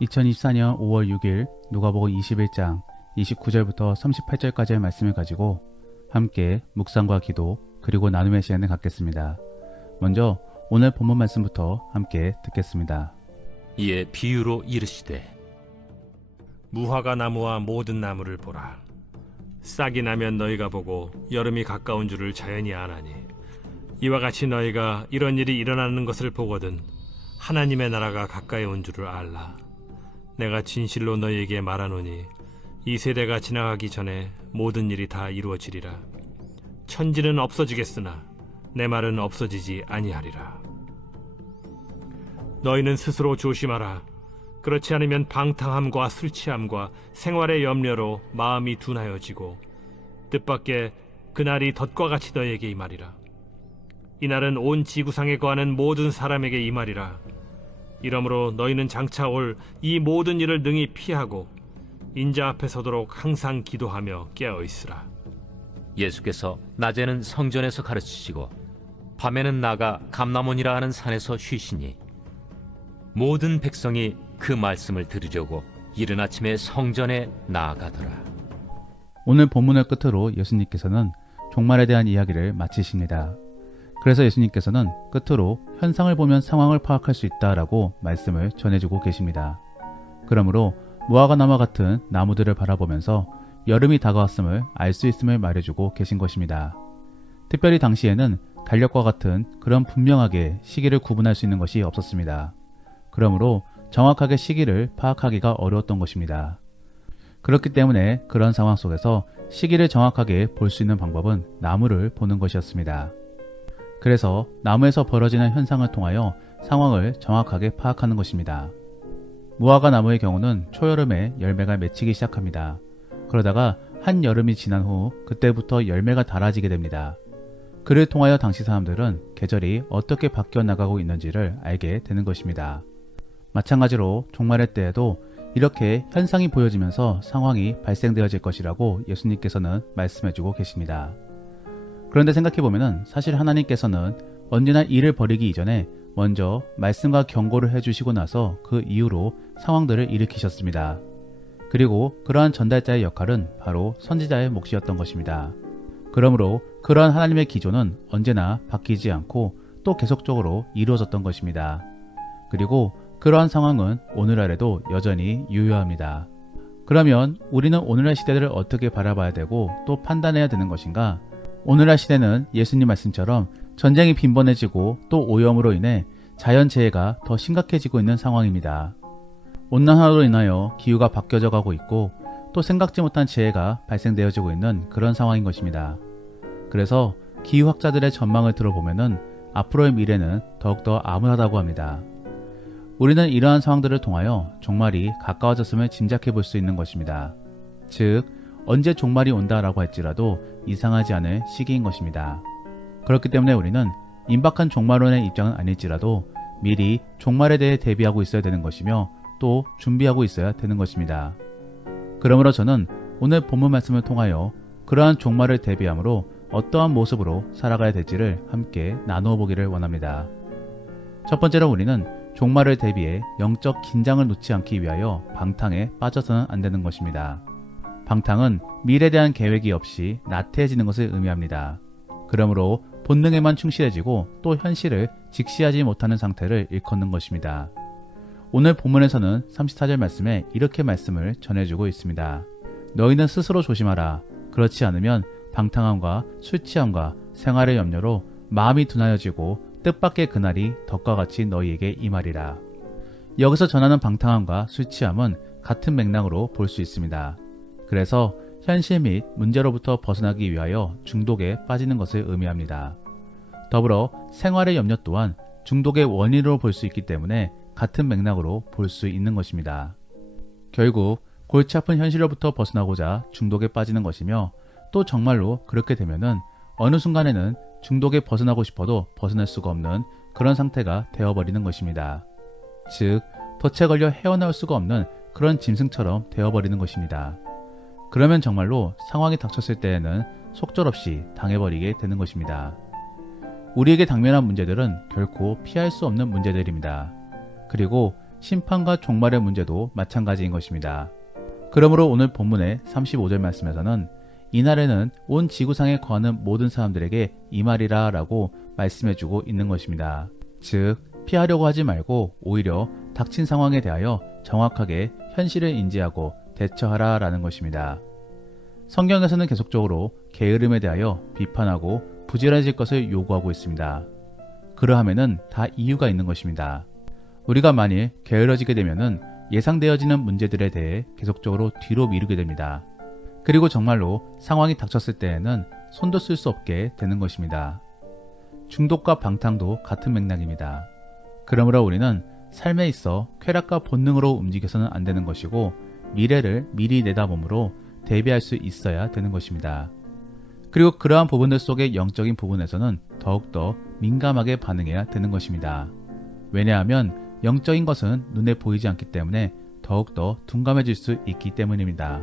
2024년 5월 6일 누가복음 21장 29절부터 38절까지의 말씀을 가지고 함께 묵상과 기도 그리고 나눔의 시간을 갖겠습니다. 먼저 오늘 본문 말씀부터 함께 듣겠습니다. 이에 비유로 이르시되 무화과 나무와 모든 나무를 보라. 싹이 나면 너희가 보고 여름이 가까운 줄을 자연히 아나니 이와 같이 너희가 이런 일이 일어나는 것을 보거든 하나님의 나라가 가까이 온 줄을 알라. 내가 진실로 너희에게 말하노니 이 세대가 지나가기 전에 모든 일이 다 이루어지리라. 천지는 없어지겠으나 내 말은 없어지지 아니하리라. 너희는 스스로 조심하라. 그렇지 않으면 방탕함과 술 취함과 생활의 염려로 마음이 둔하여지고 뜻밖의 그날이 덫과 같이 너희에게 임하리라. 이날은 온 지구상에 거하는 모든 사람에게 임하리라. 이러므로 너희는 장차 올 이 모든 일을 능히 피하고 인자 앞에 서도록 항상 기도하며 깨어있으라. 예수께서 낮에는 성전에서 가르치시고 밤에는 나가 감람원이라 하는 산에서 쉬시니 모든 백성이 그 말씀을 들으려고 이른 아침에 성전에 나아가더라. 오늘 본문을 끝으로 예수님께서는 종말에 대한 이야기를 마치십니다. 그래서 예수님께서는 끝으로 현상을 보면 상황을 파악할 수 있다라고 말씀을 전해주고 계십니다. 그러므로 무화과 나무와 같은 나무들을 바라보면서 여름이 다가왔음을 알 수 있음을 말해주고 계신 것입니다. 특별히 당시에는 달력과 같은 그런 분명하게 시기를 구분할 수 있는 것이 없었습니다. 그러므로 정확하게 시기를 파악하기가 어려웠던 것입니다. 그렇기 때문에 그런 상황 속에서 시기를 정확하게 볼 수 있는 방법은 나무를 보는 것이었습니다. 그래서 나무에서 벌어지는 현상을 통하여 상황을 정확하게 파악하는 것입니다. 무화과 나무의 경우는 초여름에 열매가 맺히기 시작합니다. 그러다가 한 여름이 지난 후 그때부터 열매가 닳아지게 됩니다. 그를 통하여 당시 사람들은 계절이 어떻게 바뀌어 나가고 있는지를 알게 되는 것입니다. 마찬가지로 종말의 때에도 이렇게 현상이 보여지면서 상황이 발생되어질 것이라고 예수님께서는 말씀해주고 계십니다. 그런데 생각해보면 사실 하나님께서는 언제나 일을 벌이기 이전에 먼저 말씀과 경고를 해주시고 나서 그 이후로 상황들을 일으키셨습니다. 그리고 그러한 전달자의 역할은 바로 선지자의 몫이었던 것입니다. 그러므로 그러한 하나님의 기조는 언제나 바뀌지 않고 또 계속적으로 이루어졌던 것입니다. 그리고 그러한 상황은 오늘날에도 여전히 유효합니다. 그러면 우리는 오늘날 시대를 어떻게 바라봐야 되고 또 판단해야 되는 것인가? 오늘날 시대는 예수님 말씀처럼 전쟁이 빈번해지고 또 오염으로 인해 자연재해가 더 심각해지고 있는 상황입니다. 온난화로 인하여 기후가 바뀌어져 가고 있고 또 생각지 못한 재해가 발생되어지고 있는 그런 상황인 것입니다. 그래서 기후학자들의 전망을 들어보면 앞으로의 미래는 더욱더 암울하다고 합니다. 우리는 이러한 상황들을 통하여 종말이 가까워졌음을 짐작해 볼 수 있는 것입니다. 즉, 언제 종말이 온다라고 할지라도 이상하지 않을 시기인 것입니다. 그렇기 때문에 우리는 임박한 종말론의 입장은 아닐지라도 미리 종말에 대해 대비하고 있어야 되는 것이며 또 준비하고 있어야 되는 것입니다. 그러므로 저는 오늘 본문 말씀을 통하여 그러한 종말을 대비함으로 어떠한 모습으로 살아가야 될지를 함께 나누어 보기를 원합니다. 첫 번째로 우리는 종말을 대비해 영적 긴장을 놓지 않기 위하여 방탕에 빠져서는 안 되는 것입니다. 방탕은 미래에 대한 계획이 없이 나태해지는 것을 의미합니다. 그러므로 본능에만 충실해지고 또 현실을 직시하지 못하는 상태를 일컫는 것입니다. 오늘 본문에서는 34절 말씀에 이렇게 말씀을 전해주고 있습니다. 너희는 스스로 조심하라. 그렇지 않으면 방탕함과 술취함과 생활의 염려로 마음이 둔하여지고 뜻밖의 그날이 덫과 같이 너희에게 임하리라. 여기서 전하는 방탕함과 술취함은 같은 맥락으로 볼 수 있습니다. 그래서 현실 및 문제로부터 벗어나기 위하여 중독에 빠지는 것을 의미합니다. 더불어 생활의 염려 또한 중독의 원인으로 볼 수 있기 때문에 같은 맥락으로 볼 수 있는 것입니다. 결국 골치 아픈 현실로부터 벗어나고자 중독에 빠지는 것이며 또 정말로 그렇게 되면은 어느 순간에는 중독에 벗어나고 싶어도 벗어날 수가 없는 그런 상태가 되어버리는 것입니다. 즉, 덫에 걸려 헤어나올 수가 없는 그런 짐승처럼 되어버리는 것입니다. 그러면 정말로 상황이 닥쳤을 때에는 속절없이 당해버리게 되는 것입니다. 우리에게 당면한 문제들은 결코 피할 수 없는 문제들입니다. 그리고 심판과 종말의 문제도 마찬가지인 것입니다. 그러므로 오늘 본문의 35절 말씀에서는 이날에는 온 지구상에 거하는 모든 사람들에게 이 말이라 라고 말씀해주고 있는 것입니다. 즉 피하려고 하지 말고 오히려 닥친 상황에 대하여 정확하게 현실을 인지하고 대처하라 라는 것입니다. 성경에서는 계속적으로 게으름에 대하여 비판하고 부지런해질 것을 요구하고 있습니다. 그러함에는 다 이유가 있는 것입니다. 우리가 만일 게으러지게 되면은 예상되어지는 문제들에 대해 계속적으로 뒤로 미루게 됩니다. 그리고 정말로 상황이 닥쳤을 때에는 손도 쓸 수 없게 되는 것입니다. 중독과 방탕도 같은 맥락입니다. 그러므로 우리는 삶에 있어 쾌락과 본능으로 움직여서는 안 되는 것이고 미래를 미리 내다봄으로 대비할 수 있어야 되는 것입니다. 그리고 그러한 부분들 속의 영적인 부분에서는 더욱더 민감하게 반응해야 되는 것입니다. 왜냐하면 영적인 것은 눈에 보이지 않기 때문에 더욱더 둔감해질 수 있기 때문입니다.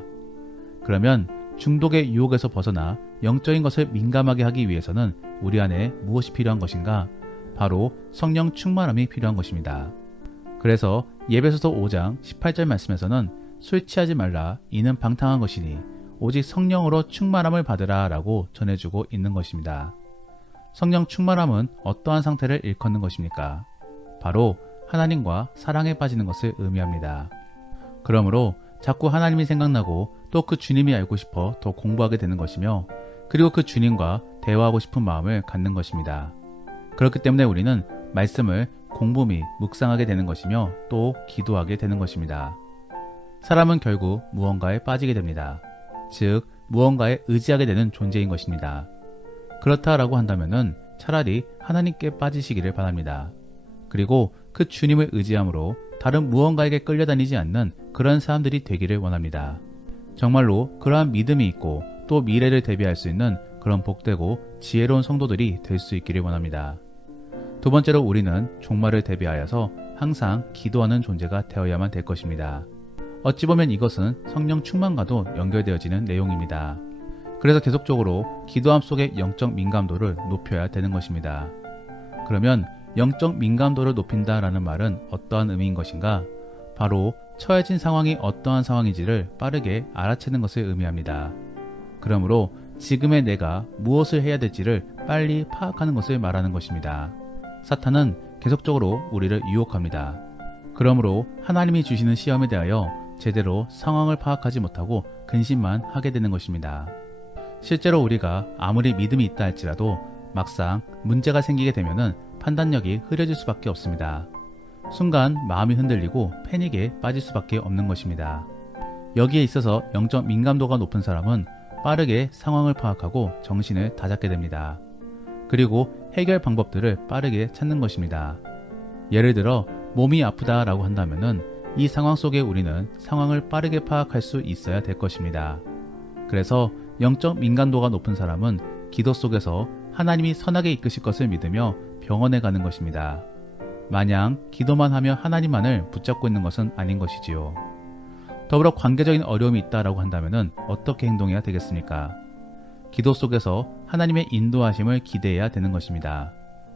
그러면 중독의 유혹에서 벗어나 영적인 것을 민감하게 하기 위해서는 우리 안에 무엇이 필요한 것인가? 바로 성령 충만함이 필요한 것입니다. 그래서 예배소서 5장 18절 말씀에서는 술 취하지 말라 이는 방탕한 것이니 오직 성령으로 충만함을 받으라 라고 전해주고 있는 것입니다. 성령 충만함은 어떠한 상태를 일컫는 것입니까? 바로 하나님과 사랑에 빠지는 것을 의미합니다. 그러므로 자꾸 하나님이 생각나고 또 그 주님이 알고 싶어 더 공부하게 되는 것이며 그리고 그 주님과 대화하고 싶은 마음을 갖는 것입니다. 그렇기 때문에 우리는 말씀을 공부 및 묵상하게 되는 것이며 또 기도하게 되는 것입니다. 사람은 결국 무언가에 빠지게 됩니다. 즉 무언가에 의지하게 되는 존재인 것입니다. 그렇다라고 한다면은 차라리 하나님께 빠지시기를 바랍니다. 그리고 그 주님을 의지함으로 다른 무언가에게 끌려다니지 않는 그런 사람들이 되기를 원합니다. 정말로 그러한 믿음이 있고 또 미래를 대비할 수 있는 그런 복되고 지혜로운 성도들이 될 수 있기를 원합니다. 두 번째로 우리는 종말을 대비하여서 항상 기도하는 존재가 되어야만 될 것입니다. 어찌 보면 이것은 성령 충만과도 연결되어지는 내용입니다. 그래서 계속적으로 기도함 속의 영적 민감도를 높여야 되는 것입니다. 그러면 영적 민감도를 높인다라는 말은 어떠한 의미인 것인가? 바로 처해진 상황이 어떠한 상황인지를 빠르게 알아채는 것을 의미합니다. 그러므로 지금의 내가 무엇을 해야 될지를 빨리 파악하는 것을 말하는 것입니다. 사탄은 계속적으로 우리를 유혹합니다. 그러므로 하나님이 주시는 시험에 대하여 제대로 상황을 파악하지 못하고 근심만 하게 되는 것입니다. 실제로 우리가 아무리 믿음이 있다 할지라도 막상 문제가 생기게 되면은 판단력이 흐려질 수밖에 없습니다. 순간 마음이 흔들리고 패닉에 빠질 수밖에 없는 것입니다. 여기에 있어서 영적 민감도가 높은 사람은 빠르게 상황을 파악하고 정신을 다잡게 됩니다. 그리고 해결 방법들을 빠르게 찾는 것입니다. 예를 들어 몸이 아프다라고 한다면은 이 상황 속에 우리는 상황을 빠르게 파악할 수 있어야 될 것입니다. 그래서 영적 민감도가 높은 사람은 기도 속에서 하나님이 선하게 이끄실 것을 믿으며 병원에 가는 것입니다. 마냥 기도만 하며 하나님만을 붙잡고 있는 것은 아닌 것이지요. 더불어 관계적인 어려움이 있다라고 한다면 어떻게 행동해야 되겠습니까? 기도 속에서 하나님의 인도하심을 기대해야 되는 것입니다.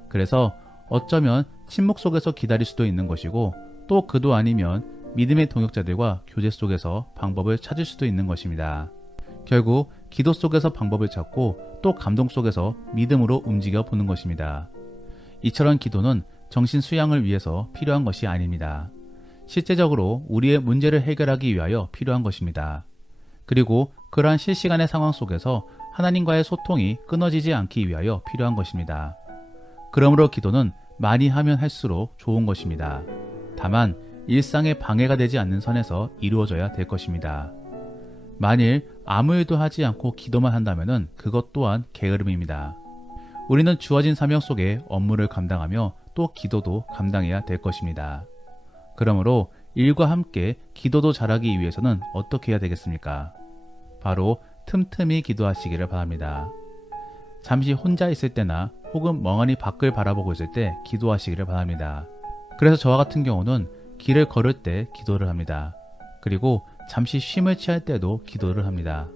그래서 어쩌면 침묵 속에서 기다릴 수도 있는 것이고 또 그도 아니면 믿음의 동역자들과 교제 속에서 방법을 찾을 수도 있는 것입니다. 결국 기도 속에서 방법을 찾고 또 감동 속에서 믿음으로 움직여 보는 것입니다. 이처럼 기도는 정신 수양을 위해서 필요한 것이 아닙니다. 실제적으로 우리의 문제를 해결하기 위하여 필요한 것입니다. 그리고 그러한 실시간의 상황 속에서 하나님과의 소통이 끊어지지 않기 위하여 필요한 것입니다. 그러므로 기도는 많이 하면 할수록 좋은 것입니다. 다만 일상에 방해가 되지 않는 선에서 이루어져야 될 것입니다. 만일 아무 일도 하지 않고 기도만 한다면 그것 또한 게으름입니다. 우리는 주어진 사명 속에 업무를 감당하며 또 기도도 감당해야 될 것입니다. 그러므로 일과 함께 기도도 잘하기 위해서는 어떻게 해야 되겠습니까? 바로 틈틈이 기도하시기를 바랍니다. 잠시 혼자 있을 때나 혹은 멍하니 밖을 바라보고 있을 때 기도하시기를 바랍니다. 그래서 저와 같은 경우는 길을 걸을 때 기도를 합니다. 그리고 잠시 쉼을 취할 때도 기도를 합니다.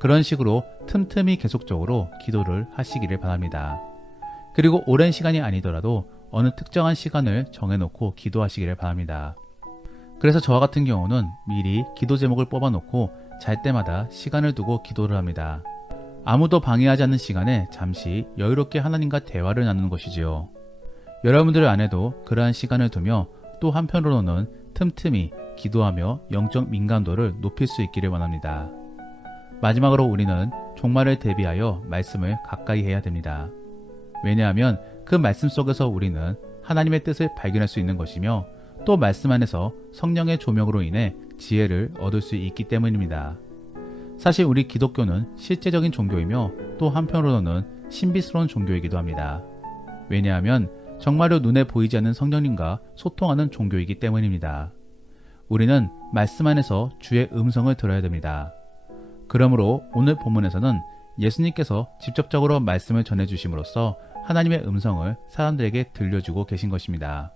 그런 식으로 틈틈이 계속적으로 기도를 하시기를 바랍니다. 그리고 오랜 시간이 아니더라도 어느 특정한 시간을 정해놓고 기도하시기를 바랍니다. 그래서 저와 같은 경우는 미리 기도 제목을 뽑아놓고 잘 때마다 시간을 두고 기도를 합니다. 아무도 방해하지 않는 시간에 잠시 여유롭게 하나님과 대화를 나누는 것이지요. 여러분들 안에도 그러한 시간을 두며 또 한편으로는 틈틈이 기도하며 영적 민감도를 높일 수 있기를 원합니다. 마지막으로 우리는 종말을 대비하여 말씀을 가까이 해야 됩니다. 왜냐하면 그 말씀 속에서 우리는 하나님의 뜻을 발견할 수 있는 것이며 또 말씀 안에서 성령의 조명으로 인해 지혜를 얻을 수 있기 때문입니다. 사실 우리 기독교는 실제적인 종교이며 또 한편으로는 신비스러운 종교이기도 합니다. 왜냐하면 정말로 눈에 보이지 않는 성령님과 소통하는 종교이기 때문입니다. 우리는 말씀 안에서 주의 음성을 들어야 됩니다. 그러므로 오늘 본문에서는 예수님께서 직접적으로 말씀을 전해주심으로써 하나님의 음성을 사람들에게 들려주고 계신 것입니다.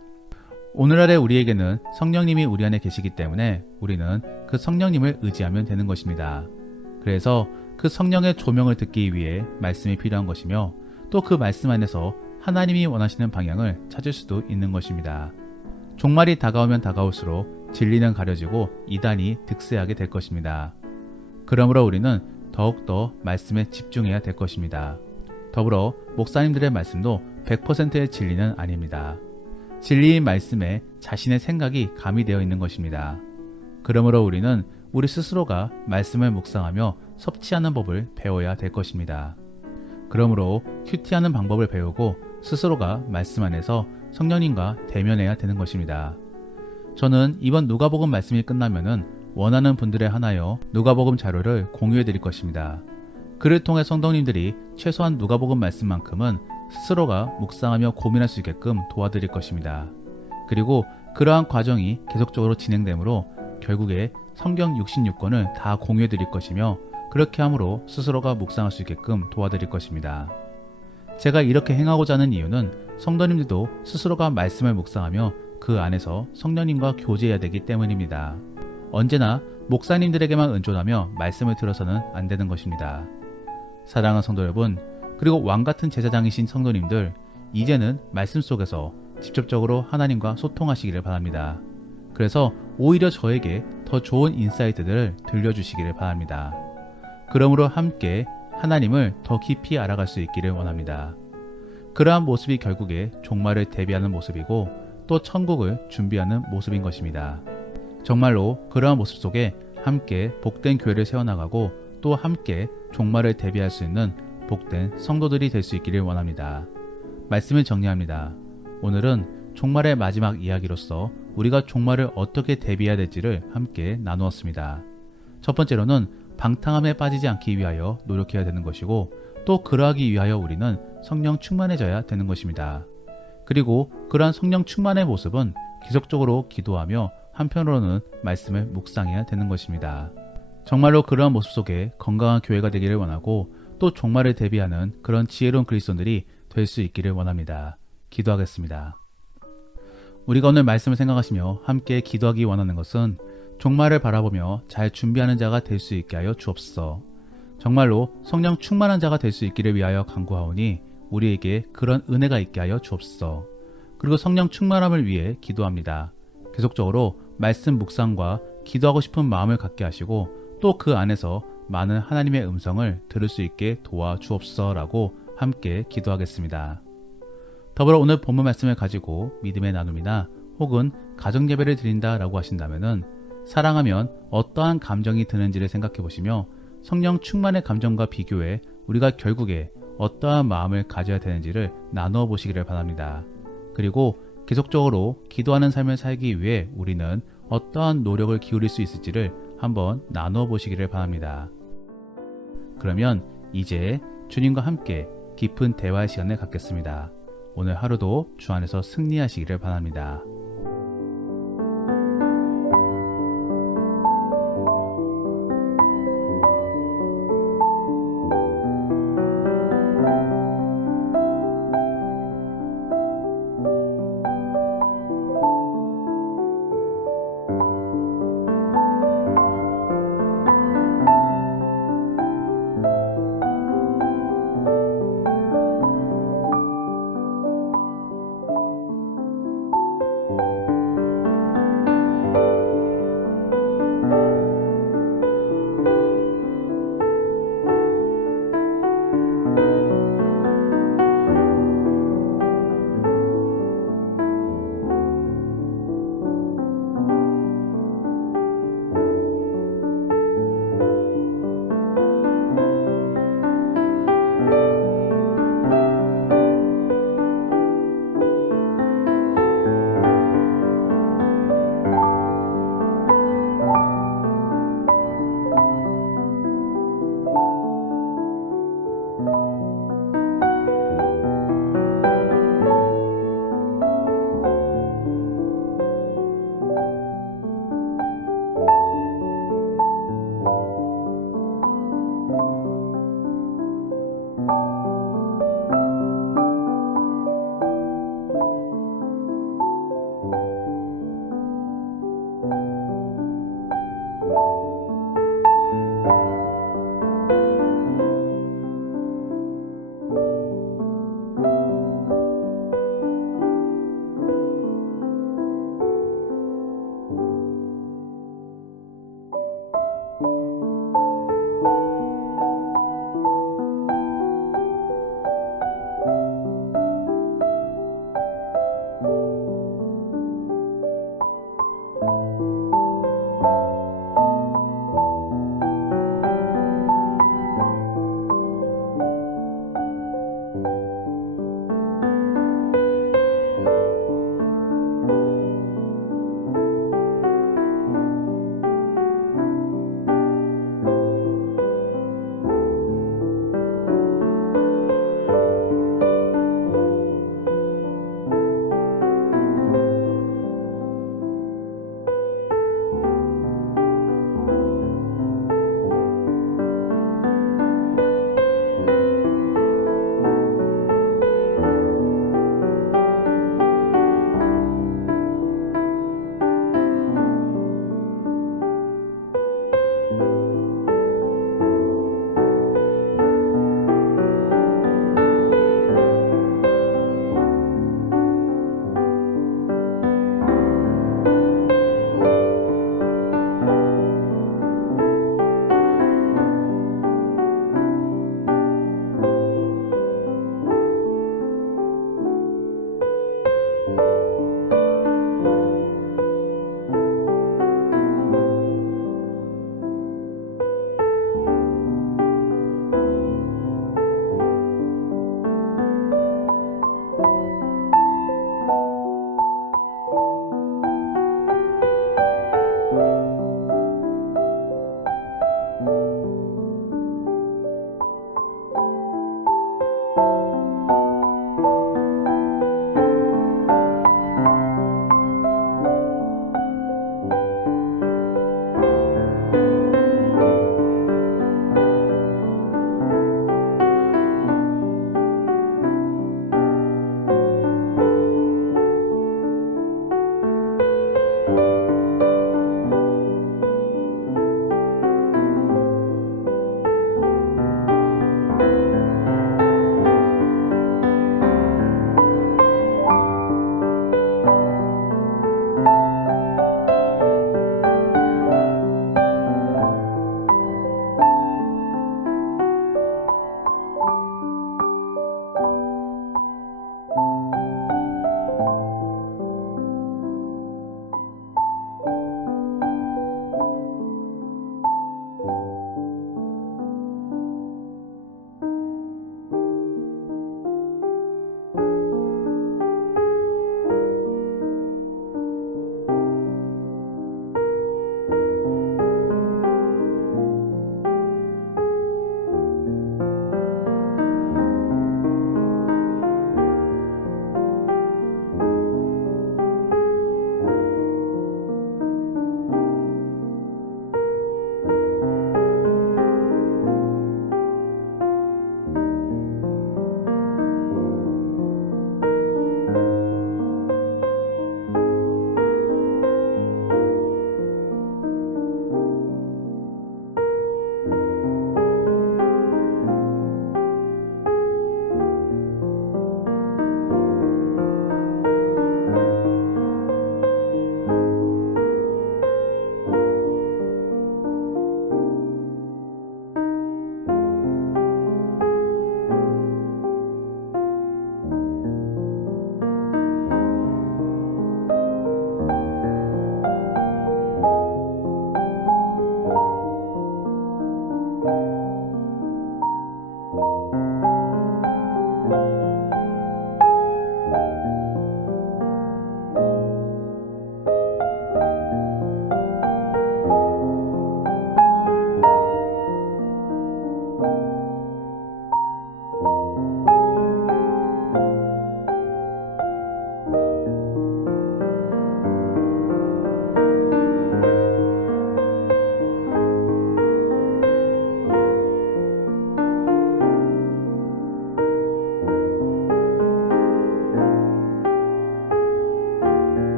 오늘날의 우리에게는 성령님이 우리 안에 계시기 때문에 우리는 그 성령님을 의지하면 되는 것입니다. 그래서 그 성령의 조명을 듣기 위해 말씀이 필요한 것이며 또 그 말씀 안에서 하나님이 원하시는 방향을 찾을 수도 있는 것입니다. 종말이 다가오면 다가올수록 진리는 가려지고 이단이 득세하게 될 것입니다. 그러므로 우리는 더욱더 말씀에 집중해야 될 것입니다. 더불어 목사님들의 말씀도 100%의 진리는 아닙니다. 진리의 말씀에 자신의 생각이 가미되어 있는 것입니다. 그러므로 우리는 우리 스스로가 말씀을 묵상하며 섭취하는 법을 배워야 될 것입니다. 그러므로 큐티하는 방법을 배우고 스스로가 말씀 안에서 성령님과 대면해야 되는 것입니다. 저는 이번 누가복음 말씀이 끝나면은 원하는 분들에 한하여 누가복음 자료를 공유해 드릴 것입니다. 그를 통해 성도님들이 최소한 누가복음 말씀만큼은 스스로가 묵상하며 고민할 수 있게끔 도와드릴 것입니다. 그리고 그러한 과정이 계속적으로 진행되므로 결국에 성경 66권을 다 공유해 드릴 것이며 그렇게 함으로 스스로가 묵상할 수 있게끔 도와드릴 것입니다. 제가 이렇게 행하고자 하는 이유는 성도님들도 스스로가 말씀을 묵상하며 그 안에서 성령님과 교제해야 되기 때문입니다. 언제나 목사님들에게만 의존하며 말씀을 들어서는 안 되는 것입니다. 사랑하는 성도 여러분, 그리고 왕같은 제사장이신 성도님들, 이제는 말씀 속에서 직접적으로 하나님과 소통하시기를 바랍니다. 그래서 오히려 저에게 더 좋은 인사이트들을 들려주시기를 바랍니다. 그러므로 함께 하나님을 더 깊이 알아갈 수 있기를 원합니다. 그러한 모습이 결국에 종말을 대비하는 모습이고 또 천국을 준비하는 모습인 것입니다. 정말로 그러한 모습 속에 함께 복된 교회를 세워나가고 또 함께 종말을 대비할 수 있는 복된 성도들이 될 수 있기를 원합니다. 말씀을 정리합니다. 오늘은 종말의 마지막 이야기로서 우리가 종말을 어떻게 대비해야 될지를 함께 나누었습니다. 첫 번째로는 방탕함에 빠지지 않기 위하여 노력해야 되는 것이고 또 그러하기 위하여 우리는 성령 충만해져야 되는 것입니다. 그리고 그러한 성령 충만의 모습은 계속적으로 기도하며 한편으로는 말씀을 묵상해야 되는 것입니다. 정말로 그러한 모습 속에 건강한 교회가 되기를 원하고 또 종말을 대비하는 그런 지혜로운 그리스도인들이 될 수 있기를 원합니다. 기도하겠습니다. 우리가 오늘 말씀을 생각하시며 함께 기도하기 원하는 것은 종말을 바라보며 잘 준비하는 자가 될 수 있게 하여 주옵소서. 정말로 성령 충만한 자가 될 수 있기를 위하여 간구하오니 우리에게 그런 은혜가 있게 하여 주옵소서. 그리고 성령 충만함을 위해 기도합니다. 계속적으로 말씀 묵상과 기도하고 싶은 마음을 갖게 하시고 또 그 안에서 많은 하나님의 음성을 들을 수 있게 도와주옵소서라고 함께 기도하겠습니다. 더불어 오늘 본문 말씀을 가지고 믿음의 나눔이나 혹은 가정예배를 드린다라고 하신다면은 사랑하면 어떠한 감정이 드는지를 생각해 보시며 성령 충만의 감정과 비교해 우리가 결국에 어떠한 마음을 가져야 되는지를 나누어 보시기를 바랍니다. 그리고 계속적으로 기도하는 삶을 살기 위해 우리는 어떠한 노력을 기울일 수 있을지를 한번 나누어 보시기를 바랍니다. 그러면 이제 주님과 함께 깊은 대화의 시간을 갖겠습니다. 오늘 하루도 주 안에서 승리하시기를 바랍니다.